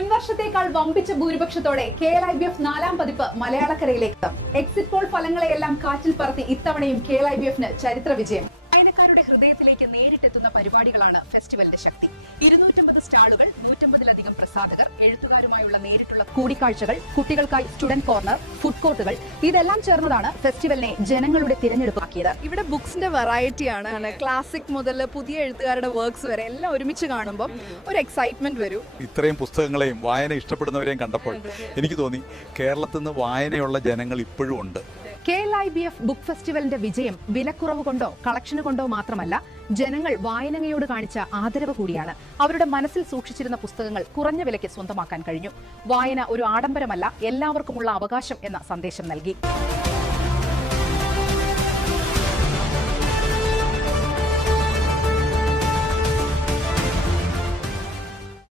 മുൻവർഷത്തേക്കാൾ വമ്പിച്ച ഭൂരിപക്ഷത്തോടെ KLIBF 4ാം പതിപ്പ് മലയാളക്കരയിലേക്ക്. എക്സിറ്റ് പോൾ ഫലങ്ങളെയെല്ലാം കാറ്റിൽ പറത്തി ഇത്തവണയും KLIBF-ന് ചരിത്ര വിജയം. വായനക്കാരുടെ ഹൃദയത്തിലേക്ക് നേരിട്ടെത്തുന്ന പരിപാടികളാണ് ഫെസ്റ്റിവലിന്റെ ശക്തി. 250 സ്റ്റാളുകൾ, 150-ലധികം പ്രസാധകർ, എഴുത്തുകാരുമായുള്ള നേരിട്ടുള്ള കൂടിക്കാഴ്ചകൾ, കുട്ടികൾക്കായി സ്റ്റുഡന്റ് കോർണർ, ഫുഡ് കോർട്ടുകൾ, ഇതെല്ലാം ചേർന്നതാണ് ഫെസ്റ്റിവലിനെ ജനങ്ങളുടെ തിരഞ്ഞെടുപ്പാക്കിയത്. ഇവിടെ ബുക്സിന്റെ വെറൈറ്റിയാണ്. ക്ലാസിക് മുതൽ പുതിയ എഴുത്തുകാരുടെ വർക്ക്സ് വരെ എല്ലാം ഒരുമിച്ച് കാണുമ്പോൾ ഒരു എക്സൈറ്റ്മെന്റ് വരും. ഇത്രയും പുസ്തകങ്ങളെയും വായന ഇഷ്ടപ്പെടുന്നവരെയും കണ്ടപ്പോൾ എനിക്ക് തോന്നി കേരളത്തിൽ നിന്ന് വായനയുള്ള ജനങ്ങൾ ഇപ്പോഴും ഉണ്ട്. KLIBF ബുക്ക് ഫെസ്റ്റിവലിന്റെ വിജയം വിലക്കുറവ് കൊണ്ടോ കളക്ഷന് കൊണ്ടോ മാത്രമല്ല, ജനങ്ങൾ വായനയോട് കാണിച്ച ആദരവ് കൂടിയാണ്. അവരുടെ മനസ്സിൽ സൂക്ഷിച്ചിരുന്ന പുസ്തകങ്ങൾ കുറഞ്ഞ വിലയ്ക്ക് സ്വന്തമാക്കാൻ കഴിഞ്ഞു. വായന ഒരു ആഡംബരമല്ല, എല്ലാവർക്കുമുള്ള അവകാശം എന്ന സന്ദേശം നൽകി.